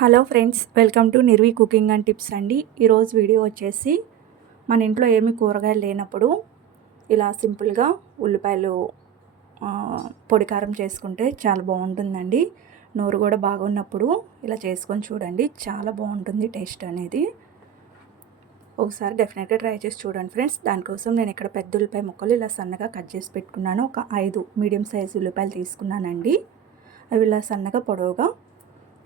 Hello friends welcome to Nirvi cooking and tips అండి. ఈరోజు video వచ్చేసి మన ఇంట్లో ఏమి కూరగాయలు లేనప్పుడు ఇలా సింపుల్గా ఉల్లిపాయలు పొడికారం పొడి కారం చేసుకుంటే చాలా బాగుంటుందండి. నోరు కూడా బాగున్నప్పుడు ఇలా చేసుకొని చూడండి చాలా బాగుంటుంది టేస్ట్ అనేది. ఒకసారి డెఫినెట్గా ట్రై చేసి చూడండి ఫ్రెండ్స్. దానికోసం నేను ఇక్కడ పెద్ద ఉల్లిపాయ ముక్కలు ఇలా సన్నగా కట్ చేసి పెట్టుకున్నాను. ఒక ఐదు మీడియం సైజు ఉల్లిపాయలు తీసుకున్నానండి. అవి ఇలా సన్నగా పొడవుగా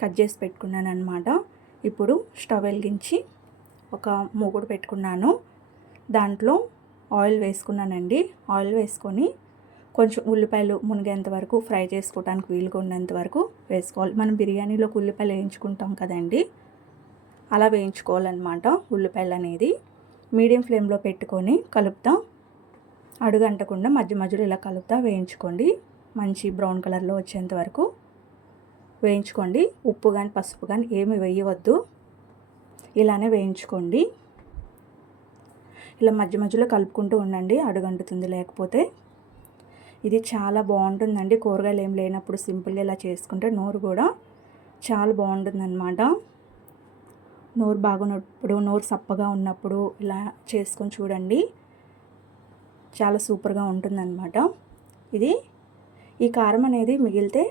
కట్ చేసి పెట్టుకున్నాను అనమాట ఇప్పుడు స్టవ్ వెలిగించి ఒక మూగుడు పెట్టుకున్నాను. దాంట్లో ఆయిల్ వేసుకున్నానండి. ఆయిల్ వేసుకొని కొంచెం ఉల్లిపాయలు మునిగేంత వరకు ఫ్రై చేసుకోవడానికి వీలుగా ఉన్నంత వరకు వేసుకోవాలి. మనం బిర్యానీలోకి ఉల్లిపాయలు వేయించుకుంటాం కదండి. అలా వేయించుకోవాలన్నమాట ఉల్లిపాయలు అనేది. మీడియం ఫ్లేమ్లో పెట్టుకొని కలుపుతా. అడుగంటకుండా మధ్య మధ్యలో ఇలా కలుపుతా వేయించుకోండి. మంచి బ్రౌన్ కలర్లో వచ్చేంత వరకు. వేయించుకోండి. ఉప్పు కానీ పసుపు కానీ ఏమి వేయవద్దు. ఇలానే వేయించుకోండి. ఇలా మధ్య మధ్యలో కలుపుకుంటూ ఉండండి. అడుగంటుతుంది లేకపోతే. ఇది చాలా బాగుంటుందండి. కూరగాయలు ఏం లేనప్పుడు సింపుల్గా ఇలా చేసుకుంటే నోరు కూడా చాలా బాగుంటుందన్నమాట. నోరు బాగున్నప్పుడు నోరు సప్పగా ఉన్నప్పుడు ఇలా చేసుకొని చూడండి. చాలా సూపర్గా ఉంటుందన్నమాట. ఇది ఈ కారం అనేది మిగిలితే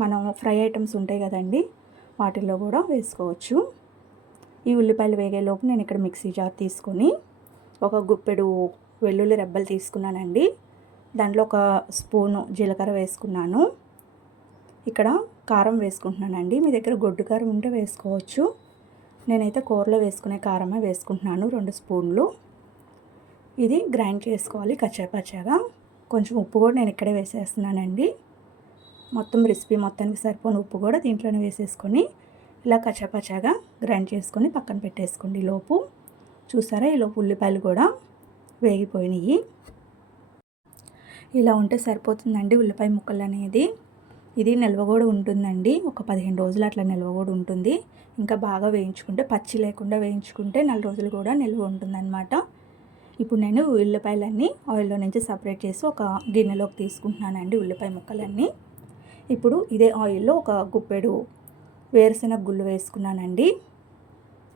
మనం ఫ్రై ఐటమ్స్ ఉంటాయి కదండి వాటిల్లో కూడా వేసుకోవచ్చు. ఈ ఉల్లిపాయలు వేగేలోపు నేను ఇక్కడ మిక్సీ జార్ తీసుకొని ఒక గుప్పెడు వెల్లుల్లి రెబ్బలు తీసుకున్నానండి. దాంట్లో ఒక స్పూను జీలకర్ర వేసుకున్నాను. ఇక్కడ కారం వేసుకుంటున్నానండి. మీ దగ్గర గొడ్డు కారం ఉంటే వేసుకోవచ్చు. నేనైతే కూరలో వేసుకునే కారమే వేసుకుంటున్నాను రెండు స్పూన్లు. ఇది గ్రైండ్ చేసుకోవాలి కచ్చాపచ్చాగా. కొంచెం ఉప్పు కూడా నేను ఇక్కడే వేసేస్తున్నానండి. మొత్తం రెసిపీ మొత్తానికి సరిపోని ఉప్పు కూడా దీంట్లోనే వేసేసుకొని ఇలా కచ్చాపచ్చాగా గ్రైండ్ చేసుకొని పక్కన పెట్టేసుకోండి లోపు. చూసారా? ఈ లోపు ఉల్లిపాయలు కూడా వేగిపోయినాయి. ఇలా ఉంటే సరిపోతుందండి ఉల్లిపాయ ముక్కలు అనేది. ఇది నిల్వ కూడా ఉంటుందండి. ఒక పదిహేను రోజులు అట్లా నిల్వ కూడా ఉంటుంది. ఇంకా బాగా వేయించుకుంటే పచ్చి లేకుండా వేయించుకుంటే నెల రోజులు కూడా నిల్వ ఉంటుందన్నమాట. ఇప్పుడు నేను ఉల్లిపాయలన్నీ ఆయిల్లో నుంచి సపరేట్ చేసి ఒక గిన్నెలోకి తీసుకుంటున్నానండి ఉల్లిపాయ ముక్కలన్నీ. ఇప్పుడు ఇదే ఆయిల్లో ఒక గుప్పెడు వేరుశెనగ గుళ్ళు వేసుకున్నానండి.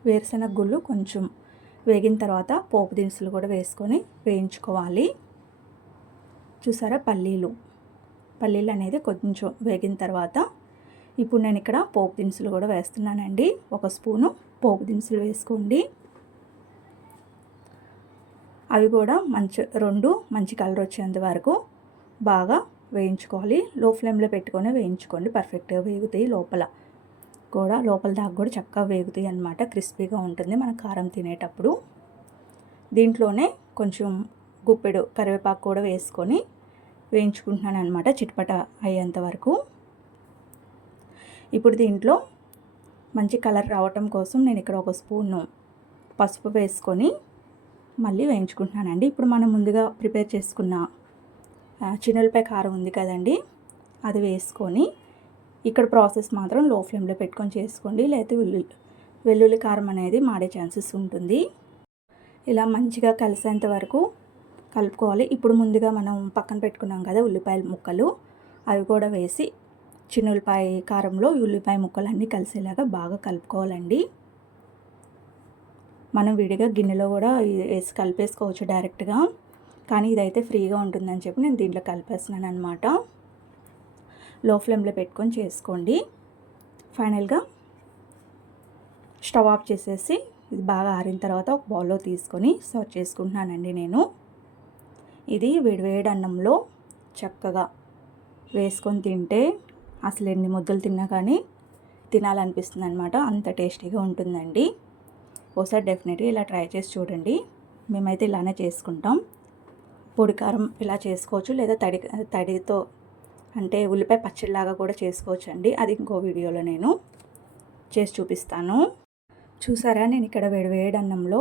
వేరుశెనగ గుళ్ళు కొంచెం వేగిన తర్వాత పోపు దినుసులు కూడా వేసుకొని వేయించుకోవాలి. చూసారా పల్లీలు? పల్లీలు అనేది కొంచెం వేగిన తర్వాత ఇప్పుడు నేను ఇక్కడ పోపు దినుసులు కూడా వేస్తున్నానండి. ఒక స్పూను పోపు దినుసులు వేసుకోండి. అవి కూడా మంచి రెండు మంచి కలర్ వచ్చేంత వరకు బాగా వేయించుకోవాలి. లో ఫ్లేమ్లో పెట్టుకొని వేయించుకోండి. పర్ఫెక్ట్గా వేగుతాయి లోపల. కూడా లోపల దాకా కూడా చక్కగా వేగుతాయి అనమాట క్రిస్పీగా ఉంటుంది. మన కారం తినేటప్పుడు. దీంట్లోనే కొంచెం గుప్పెడు కరివేపాకు కూడా వేసుకొని వేయించుకుంటున్నాను అనమాట చిట్పట అయ్యేంత వరకు. ఇప్పుడు దీంట్లో మంచి కలర్ రావటం కోసం నేను ఇక్కడ ఒక స్పూన్ పసుపు వేసుకొని మళ్ళీ వేయించుకుంటున్నానండి. ఇప్పుడు మనం ముందుగా ప్రిపేర్ చేసుకున్న చిన్నలపై కారం ఉంది కదండి అది వేసుకొని ఇక్కడ ప్రాసెస్ మాత్రం లో ఫ్లేమ్లో పెట్టుకొని చేసుకోండి. లేకపోతే వెల్లుల్లి వెల్లుల్లి కారం అనేది మాడే ఛాన్సెస్ ఉంటుంది. ఇలా మంచిగా కలిసేంత వరకు కలుపుకోవాలి. ఇప్పుడు ముందుగా మనం పక్కన పెట్టుకున్నాం కదా ఉల్లిపాయల ముక్కలు అవి కూడా వేసి చిన్న ఉల్లిపాయ కారంలో ఉల్లిపాయ ముక్కలు అన్నీ కలిసేలాగా బాగా కలుపుకోవాలండి. మనం విడిగా గిన్నెలో కూడా వేసి కలిపేసుకోవచ్చు డైరెక్ట్గా. కానీ ఇదైతే ఫ్రీగా ఉంటుందని చెప్పి నేను దీంట్లో కలిపేస్తున్నాను అనమాట లో ఫ్లేమ్లో పెట్టుకొని చేసుకోండి. ఫైనల్గా స్టవ్ ఆఫ్ చేసేసి ఇది బాగా ఆరిన తర్వాత ఒక బౌల్లో తీసుకొని సర్వ్ చేసుకుంటున్నానండి నేను. ఇది వేడివేడి అన్నంలో చక్కగా వేసుకొని తింటే అసలు ఎన్ని ముద్దలు తిన్నా కానీ తినాలనిపిస్తుంది అనమాట అంత టేస్టీగా ఉంటుందండి. ఒకసారి డెఫినెట్గా ఇలా ట్రై చేసి చూడండి. మేమైతే ఇలానే చేసుకుంటాం. పొడి కారం ఇలా చేసుకోవచ్చు లేదా తడి తడితో అంటే ఉల్లిపాయ పచ్చడిలాగా కూడా చేసుకోవచ్చు అండి అది ఇంకో వీడియోలో నేను చేసి చూపిస్తాను. చూసారా? నేను ఇక్కడ వేడివేడన్నంలో అన్నంలో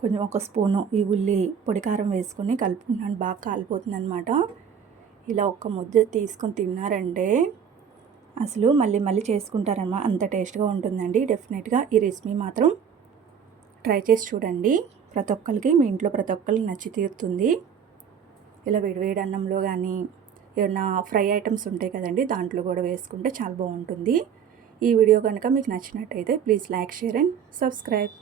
కొంచెం ఒక స్పూను ఈ ఉల్లి పొడి కారం వేసుకొని కలుపుకున్నాను. బాగా కాలిపోతుంది అనమాట ఇలా ఒక్క ముద్ద తీసుకొని తిన్నారంటే అసలు మళ్ళీ మళ్ళీ చేసుకుంటారనమాట అంత టేస్ట్గా ఉంటుందండి. డెఫినెట్గా ఈ రెసిపీ మాత్రం ట్రై చేసి చూడండి. ప్రతి ఒక్కరికి మీ ఇంట్లో ప్రతి ఒక్కరికి నచ్చి తీరుతుంది. ఇలా వేడివేడి అన్నంలో కానీ ఏమన్నా ఫ్రై ఐటమ్స్ ఉంటాయి కదండి దాంట్లో కూడా వేసుకుంటే చాలా బాగుంటుంది. ఈ వీడియో కనుక మీకు నచ్చినట్టయితే please like share and subscribe.